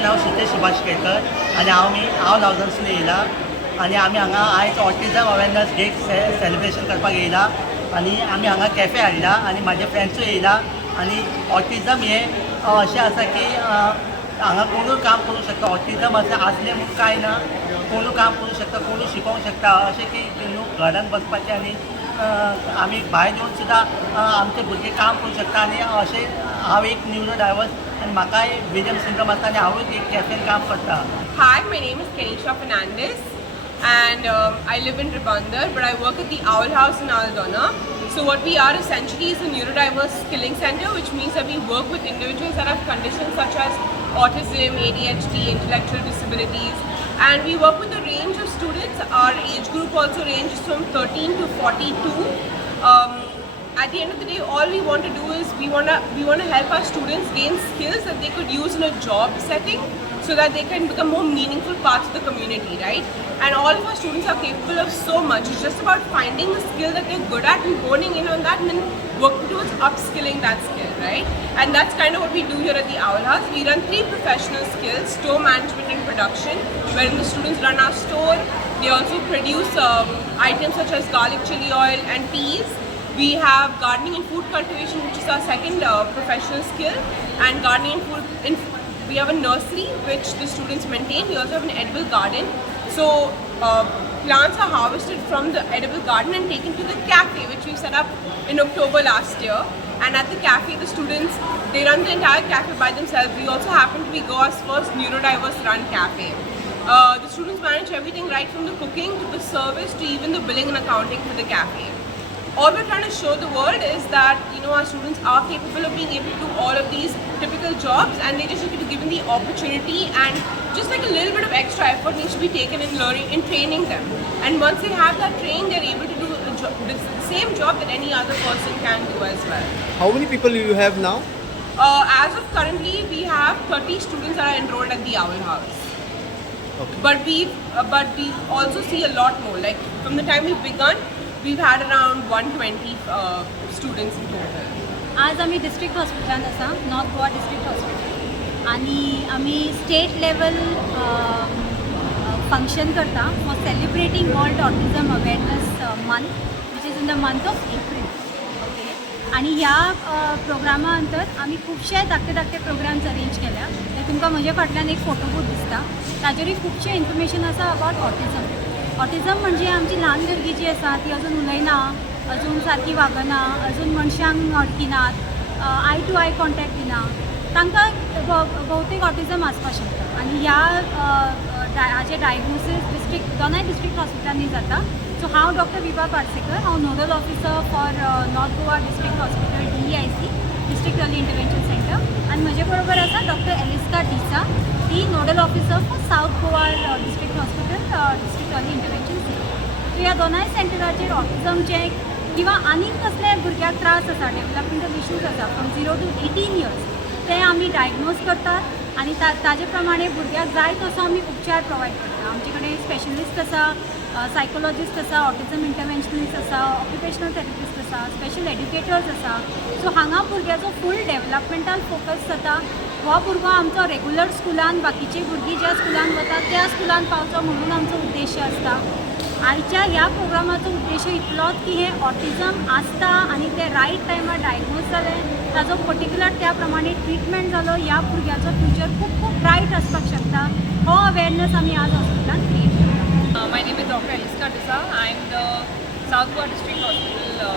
माझें नांव सितेश सुभाष केळकर आनी हांव लावजनसून येयला आनी आमी हांगा आयज ऑटिझम अवेरनस डे सेलिब्रेशन करपाक येयला आनी आमी हांगा कॅफे हाडला आनी म्हाजे फ्रेंड्सूय येयला आनी ऑटिझम हे अशें आसा की हांगा कोणूय काम करूं शकता. ऑटिझम अशें आसलें म्हणून कांय ना, कोणूय काम करूं शकता, कोणूय शिकोवंक शकता. अशें की न्हू घरान बसपाचें आनी आमी भायर येवन सुद्दां आमचे भुरगे काम करूं शकता आनी अशें हांव एक न्यूरो डायवर्स आनी म्हाकाय विलियम सिंड्रोम आसा आनी हांवूय एक कॅफेन काम करता. Hi, my name is Kenisha Fernandez and I live in Tribandar, but I work at the Owl House in Aldona. So what we are essentially is a neurodiverse skilling center, which means that we work with individuals that have conditions such as autism, ADHD, intellectual disabilities, and we work with a range of students. Our age group also ranges from 13 to 42. At the end of the day, all we want to do is we want to help our students gain skills that they could use in a job setting, so that they can become more meaningful parts of the community, right? And all of our students are capable of so much. It's just about finding the skill that they're good at and honing in on that and then working towards upskilling that skill, right? And that's kind of what we do here at the Owl House. We run 3 professional skills: store management and production, wherein the students run our store. They also produce items such as garlic chili oil and peas. We have gardening and food cultivation, which is our second professional skill, and gardening and food. We have a nursery which the students maintain. We also have an edible garden. So plants are harvested from the edible garden and taken to the cafe, which we set up in October last year. And at the cafe, the students, they run the entire cafe by themselves. We also happen to be Goa's first neurodiverse run cafe. The students manage everything right from the cooking to the service to even the billing and accounting for the cafe. All we're trying to show the world is that, you know, our students are capable of being able to do all of these typical jobs, and they just need to be given the opportunity, and just like a little bit of extra effort needs to be taken in learning, in training them. And once they have that training, they're able to do the same job that any other person can do as well. How many people do you have now? As of currently, we have 30 students that are enrolled at the Owl House. Okay. But we also see a lot more. Like from the time we've begun, we've had around 120 students in total. आज आमी district हॉस्पिटलान आसा, north Goa district hospital, आनी आमी state level function करता for celebrating world autism awareness month, which is in the month of April. Okay, आनी ह्या प्रोग्रामा अंतर आमी खुबशे धाकटे धाकटे प्रोग्राम्स अरेंज केल्या. तुमकां म्हजे फाटल्यान एक फोटो बूथ दिसता, ताजेरूय खुबशें इन्फॉर्मेशन आसा अबावट ऑटिझम. ऑटिझम म्हणजे आमची ल्हान भुरगीं जी आसा ती अजून उलयना, अजून सारकी वागना, अजून मनशांक अडकिनात, आय टू आय कॉन्टॅक्ट दिना, तांकां भोवतेक ऑटिझम आसपाक शकता. आनी ह्या हाजे डायग्नोसीस दोनाय डिस्ट्रिक्ट हॉस्पिटलांनी जाता. सो हांव डॉक्टर विभा पार्सेकर, हांव nodal officer for north Goa district hospital DEIC, district early intervention centre, आनी म्हजे बरोबर आसा डॉक्टर एलिस्का डिसा, ती nodal officer for south Goa district hospital, district early intervention centre. So ह्या दोनाय सेंटराचेर ऑटिझमचे किंवा आनीक कसले भुरग्याक त्रास आसा, डेवलपमेंटल इश्यूज आसा फ्रॉम 0 to 18 years, ते आमी डायग्नोज करतात आनी ताजे प्रमाणे भुरग्याक जाय तसो आमी उपचार प्रोवायड करता. आमचे कडेन स्पेशलिस्ट आसा, सायकोलॉजिस्ट आसा, ऑटिझम इंटरवेंशनिस्ट आसा, ऑक्युपेशनल थेरपिस्ट आसा, स्पेशल एड्युकेटर्स आसा. सो हांगा भुरग्याचो फूल डेवलपमेंटल फोकस जाता. हो भुरगो आमचो रेगुलर स्कुलान, बाकीची भुरगीं ज्या स्कुलान वतात त्या स्कुलान पावचो म्हणून आमचो उद्देश आसता. आयच्या ह्या प्रोग्रामाचो उद्देश इतलोच की हे ऑटिझम आसता आनी ते रायट टायमार डायग्नोज जालें, ताजो पर्टिक्युलर त्या प्रमाणे ट्रिटमेंट जालो, ह्या भुरग्याचो फ्युचर खूब खूब ब्रायट आसपाक शकता. हो अवेरनस आमी आज हॉस्पिटलान क्रिएट करता. My name is Dr. Eliska Disa. I'm the South Goa District Hospital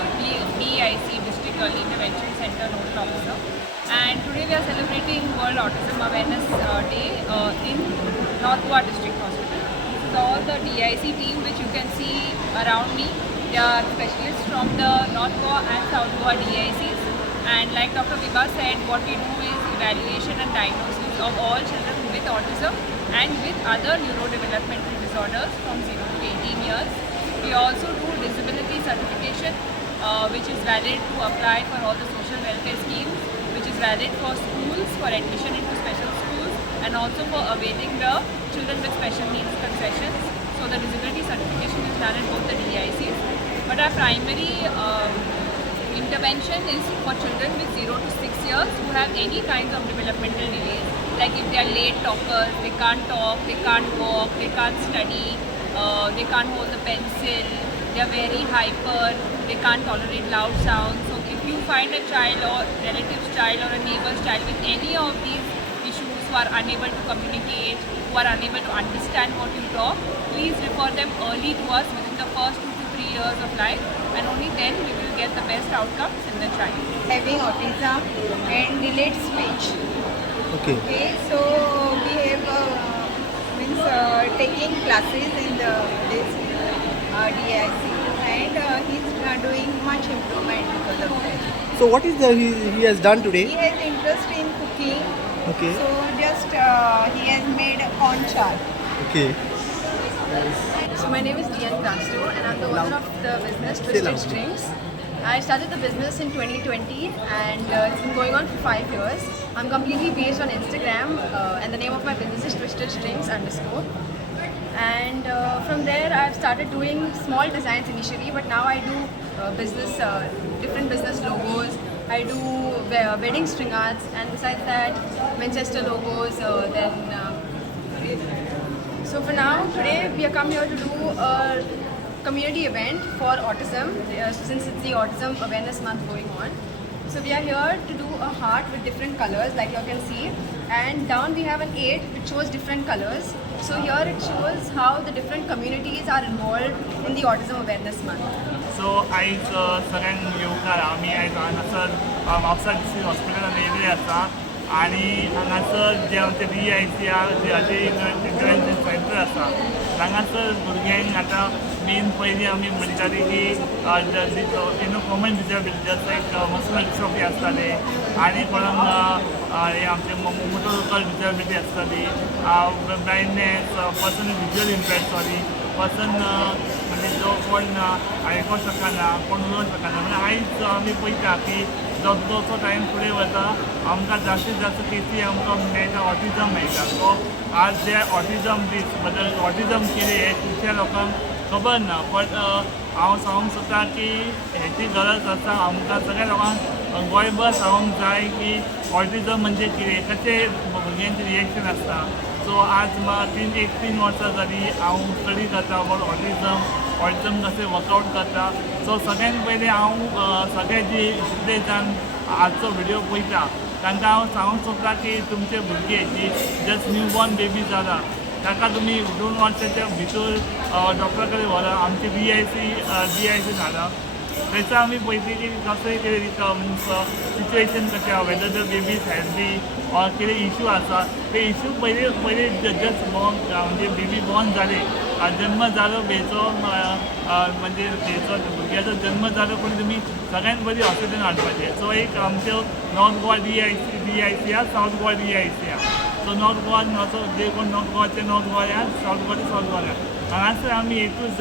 DEIC District Early Intervention Center Nodal Officer. And today we are celebrating World Autism Awareness Day in North Goa District Hospital. This is all the DIC team which you can see around me. They are specialists from the North Goa and South Goa DICs. And like Dr. Vibha said, what we do is evaluation and diagnosis of all children with autism and with other neurodevelopmental disorders from 0 to 18 years. We also do disability certification, which is valid to apply for all the social welfare schemes, which is valid for schools for admission into special schools, and also for awaiting the children with special needs concessions. So the disability certification is done in both the DICs. But our primary intervention is for children with 0 to 6 years who have any kinds of developmental delays. Like if they are late talkers, they can't talk, they can't walk, they can't study, they can't hold the pencil, they are very hyper, they can't tolerate loud sounds. So if you find a child or relative's child or a neighbor's child with any of these issues, who are unable to communicate, who are unable to understand what you talk, please refer them early to us within the first 2 to 3 years of life, and only then we will get the best outcomes in the child. Having autism and delayed speech. Okay. Okay, so we have taking classes in this DIC, and he's doing much improvement because of that. So what is the he has done He today? has interest in cooking, Okay. so just he has made a corn char. Okay. So my name is Dian Castro and I'm the owner of the business Twisted Strings. I started the business in 2020 and it's been going on for 5 years. I'm completely based on Instagram and the name of my business is Twisted Strings _ and from there I've started doing small designs initially, but now I do different business logos. I do wedding string arts, and besides that Manchester logos, so for now, today we are come here to do a community event for autism, since it's the Autism Awareness Month going on. So we are here to do a heart with different colors, like you can see, and down we have an 8 which shows different colors. So here it shows how the different communities are involved in the Autism Awareness Month. So आयज सगळ्यांक येवकार आमी आयज हांगासर Mapusa district हॉस्पिटलान येयल्ले आसा आनी हांगासर जे आमचे DICR जे इंटरव्हेन्शन सेंटर आसा हांगासर भुरग्यांक आतां मेन पयलीं आमी म्हणटाली की common disability just like muscular dystrophy आसताले आनी कोणाक हे आमचे मोटोर डिसेबिलिटी आसताली ब्लायंडनेस पर्सन विज्युअल इम्पेर्ड पर्सन म्हणजे जो कोण आयको शकना कोण उलोवंक शकना म्हणजे आयज आमी पळयता की जसो टायम फुडें वता आमकां जास्तीत जास्त केसी आमकां मेळटा ऑटिझम मेळटा सो आज जे ऑटिझम दीस बद्दल ऑटिझम कितें हें खुबश्या लोकांक खबर ना बट हांव सांगूंक सोदता की हेची गरज आसा आमकां सगळ्या लोकांक गोंयभर सांगूंक जाय की ऑटिझम म्हणजे कितें कशें भुरग्यांचें रिएक्शन आसता सो आज म्हाका 3 वर्सां जालीं हांव स्टडी करता अबावट ऑटिझम कशें वर्कआवट करता सो सगळ्यान पयलीं हांव सगळे जे जितले जाण आजचो व्हिडियो पळयता तांकां हांव सांगूंक सोदता की तुमचे भुरगे जी जस्ट न्यू बॉर्न बेबी जाला ताका तुमी 2 वर्सांच्या भितर डॉक्टरा कडेन व्हरा आमची DIC झाला थंयसर आमी पळयतली की कसोय कितें सिच्युएशन कशें आहा whether the baby is healthy or कितें इश्यू आसा ते इश्यू पयलीं जस्ट म्हणजे बेबी बॉर्न जाले जन्म जालो बेचो म्हणजे बेचो भुरग्याचो जन्म जालो पूण तुमी सगळ्यान बरी हॉस्पिटलान हाडपाचें सो एक आमच्यो नॉर्थ गोवा DIC आहा सावथ गोवा DIC आहा सो नॉर्थ गोवान वचो जे कोण नॉर्थ गोवाचे नॉर्थ गोवा या सावथ गोवाचे सावथ गोवा हांगासर आमी A to Z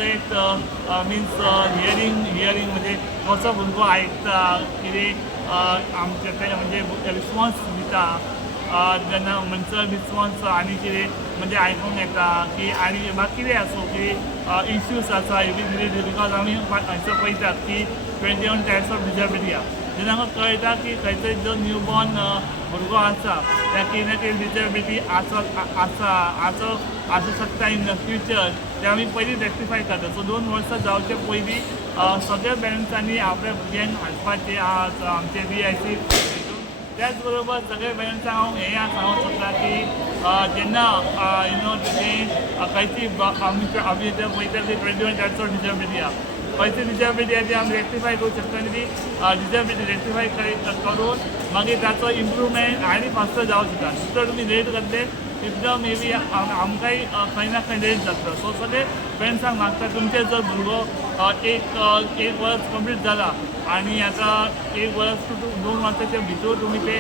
means hearing म्हणजे कसो भुरगो आयकता कितें आमचे म्हणजे रिस्पॉन्स दिता जेन्ना मनसर रिस्पॉन्स आनी कितें म्हणजे आयकूंक येता की आनी बाकी कितें आसूं की इश्यूज आसा बिकॉज आमी हांगसर पळयतात की 21 टायप्स ऑफ डिसेबिलिटी आहा जेन्ना आमकां कळटा की खंयचो जो न्यू बॉर्न भुरगो आसा त्या कितें ना कितें डिसेबिलिटी आसूं शकता इन द फ्युचर ते आमी पयलीं रेक्टिफाय करता सो 2 वर्सां जावचे पयलीं सगळ्या पेरंट्सांनी आपल्या भुरग्यांक हाडपाचें आमचे DIC त्याच बरोबर सगळ्या पेरंट्सांक हांव हें सांगूंक सोदता की जेन्ना खंयची आमी पळयता की 21 टायप्स ऑफ डिसेबिलिटी आहा खंयची डिसेबिलिटी आहा ती आमी रेक्टिफाय करूंक शकता आनी ती डिसेबिलिटी रेक्टिफाय करून मागीर ताचो इम्प्रुवमेंट आनी फास्टर जावंक शकता तितलो तुमी लेट करतले तितलो मे बी आमकांय खंय ना खंय लेट जातलो सो सगळे पेरंट्सांक मागता तुमचे जर भुरगो एक वर्स कंप्लीट जाला आनी आतां 1 वर्स टू 2 वर्साच्या भितर तुमी ते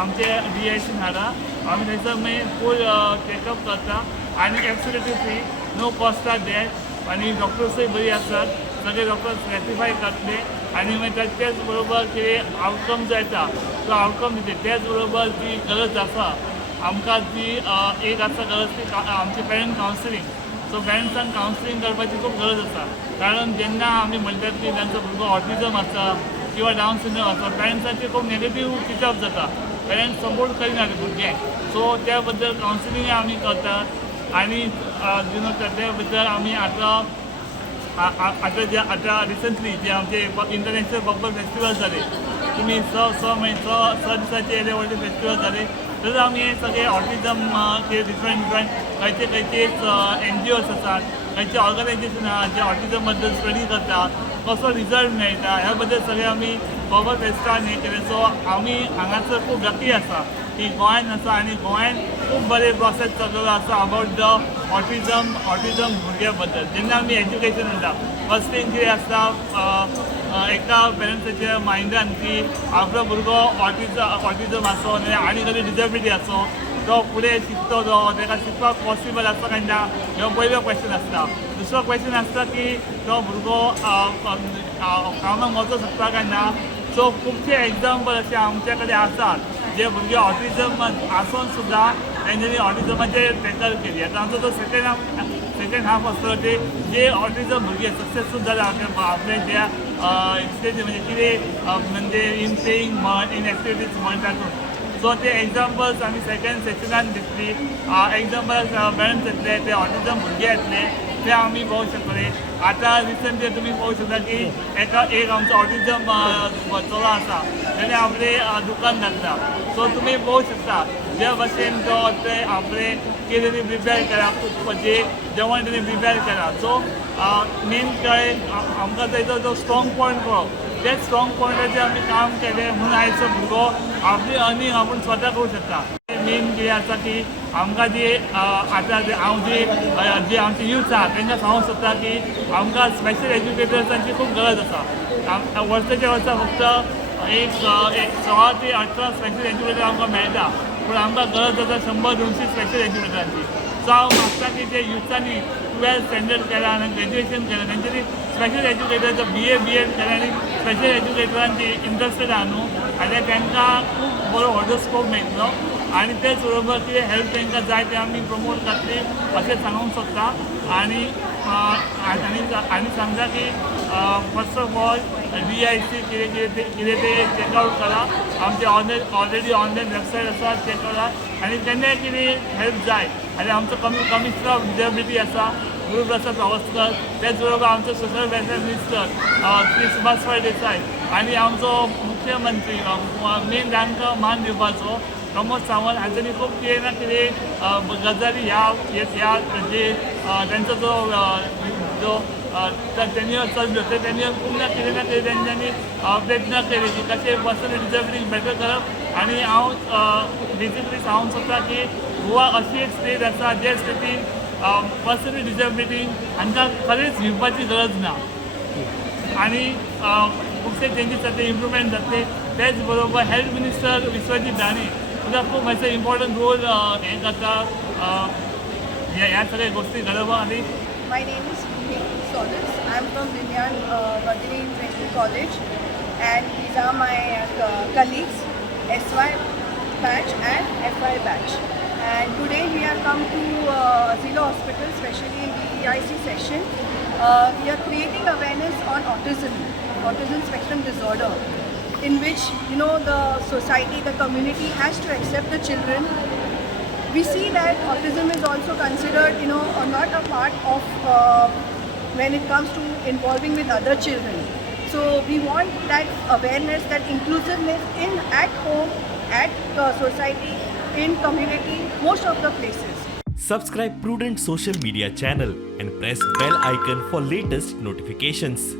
आमचे DIC हाडा आमी थंयसर मागीर फूल चॅकअप करता आनी absolutely free no cost are that आनी डॉक्टर्सूय बरी आसात सगळे डॉक्टर्स रेक्टिफाय करतले आनी मागीर त्याच बरोबर कितें आउटकम जो येता तो आउटकम दिते त्याच बरोबर जी गरज आसा आमकां जी एक आसा गरज ती आमची पेरंट कावन्सिलींग सो पेरंट्सांक कावन्सिलींग करपाची खूब गरज आसा कारण जेन्ना आमी म्हणटात की तांचो भुरगो ऑटिझम आसा किंवा डावन सिंड्रोम आसा पेरंट्सांचे खूब नेगेटीव पिकअप जाता पेरंट्स सपोर्ट करिना ते भुरग्यांक. सो त्या बद्दल कावन्सिलींग आमी करतात आनी त्या बद्दल आमी आतां रिसंटली जे आमचे इंटरनॅशनल बब्बल फेस्टिवल जाले, तुमी स दिसाचे येदे व्हडले फेस्टिवल जाले, तर आमी हे सगळे ऑटिझम डिफरंट खंयचे NGOs आसात, खंयचे ऑर्गनायजेशन आहात जे ऑटिझम बद्दल स्टडी करता, कसो रिजल्ट मेळटा, ह्या बद्दल सगळें आमी बब्बल फेस्टान हें केलें. सो आमी हांगासर खूब लकी आसा की गोंयान आसा आनी गोंयान खूब बरे प्रोसेस चललेलो आसा अबावट द ऑटिझम भुरग्यां बद्दल. जेन्ना आमी एज्युकेशन म्हणटा, फस्ट थींग कितें आसता एका पेरंट्साच्या मायंडान की आपलो भुरगो ऑटिझम आसो आनी खंय डिसेबिलिटी आसो, तो फुडें शिकतलो, ताका शिकपाक पॉसिबल आसता काय ना, हो पयलो क्वेश्चन आसता. दुसरो क्वेश्चन आसता की तो भुरगो कामाक वचूंक शकता काय ना. सो खुबशे एग्जाम्पल अशे आमचे कडेन आसात जे भुरगे ऑटिझम आसून सुद्दां तेंच्यांनी ऑटिझमाचेर टॅकल केली. आतां आमचो जो सेकेंड हाफ आसतलो ते जे ऑटिझम भुरगे सक्सेसफूल जाला आपले ज्या स्टेज म्हणजे कितें म्हणजे इन प्लेईंग म्हण, इन एक्टिविटीज म्हण तातूंत. सो ते एग्जाम्पल्स आमी सेकेंड सेशनान दितली. एग्जाम्पल्स पेरंट्स येतले, ते ऑटिझम भुरगे येतले, ते आमी पळोवंक शकतले. आतां रिसंटली तुमी पळोवंक शकता की एक आमचो ऑटिझम चलो आसा, तेणें आपलें दुकान घातला. सो तुमी पळोवंक शकता जे भशेन तो ते आपलें कितें तेणी प्रिपेर केला, म्हणजे जेवण तेणी प्रिपेर केला. सो मेन कळ्ळें आमकां तेजो जो स्ट्रॉंग पॉयंट कळ्ळो, ते स्ट्रॉंग पॉयंटाचेर आमी काम केलें म्हणून आयज तो भुरगो आपली अर्निंग आपूण स्वता करूंक शकता. मेन कितें आसा की आमकां जी आतां हांव जी आमचे यूथ आसा तांकां सांगूंक सोदता की आमकां स्पेशल एज्युकेटर्सांची खूब गरज आसा. वर्साच्या वर्सा फक्त एक 16 ते 18 स्पेशल एज्युकेटर आमकां मेळटा, पूण आमकां गरज आसा 100-200 स्पेशल एज्युकेटरांची. सो हांव मागता की जे युथांनी 12th स्टँडर्ड केला आनी ग्रॅज्युएशन केलां तेंच्यांनी स्पेशल एज्युकेटर BA केला आनी स्पेशल एज्युकेटरांची इंट्रस्टेड आहा न्हू, जाल्यार तांकां खूब बरो व्हडलो स्कोप मेळटलो. आनी तेच बरोबर कितें हेल्प तांकां जाय ते आमी प्रमोट करतली अशें सांगूंक सोदता. आनी सांगता की फर्स्ट ऑफ ऑल DIC कितें ते चेकआउट करा. आमचे ऑलरेडी ऑनलायन वेबसायट आसा, चेक करा. आनी केन्नाय कितें हेल्प जाय जाल्यार आमचो कमिशनर ऑफ डिसेबिलिटी आसा, गुरुप्रसाद पावसकर, तेच बरोबर आमचो social welfare minister Shri Subhash देसाय आनी आमचो मुख्यमंत्री मेन तांकां मान दिवपाचो प्रमोद सावंत हांच्यांनी खूब कितें ना कितें गजाली ह्या जे तांचो जो टेन्युअर चललो ते टेन्युअर खूब ना कितें तेंच्यांनी प्रयत्न केले की कशें पर्सनल डिसेबिलिटी बेटर करप. आनी हांव बेसिकली सांगूंक सोदता की गोवा अशी एक स्टेट आसा जे स्टेटीन पर्सनल डिसेबिलिटी हांकां खरेंच भिवपाची गरज ना. आनी खुबशे चेंजीस जातले, इम्प्रुवमेंट जातले. तेच बरोबर हेल्थ मिनिस्टर विश्वजीत राणे सुद्दां खूब मातसो इम्पॉर्टंट रोल हें करता ह्या सगळ्या गोष्टी घडोवपाक. आनी My name is Solis. I'm from Binyan Badri Medical College, and these are my colleagues, SY batch and FY batch. And today we have come to Zilo Hospital, especially in the DIC session. We are creating awareness on autism spectrum disorder, in which the society, the community has to accept the children. We see that autism is also considered, not a part of when it comes to involving with other children. So we want that awareness, that inclusiveness at home, at society, in community, most of the places. Subscribe Prudent social media channel and press bell icon for latest notifications.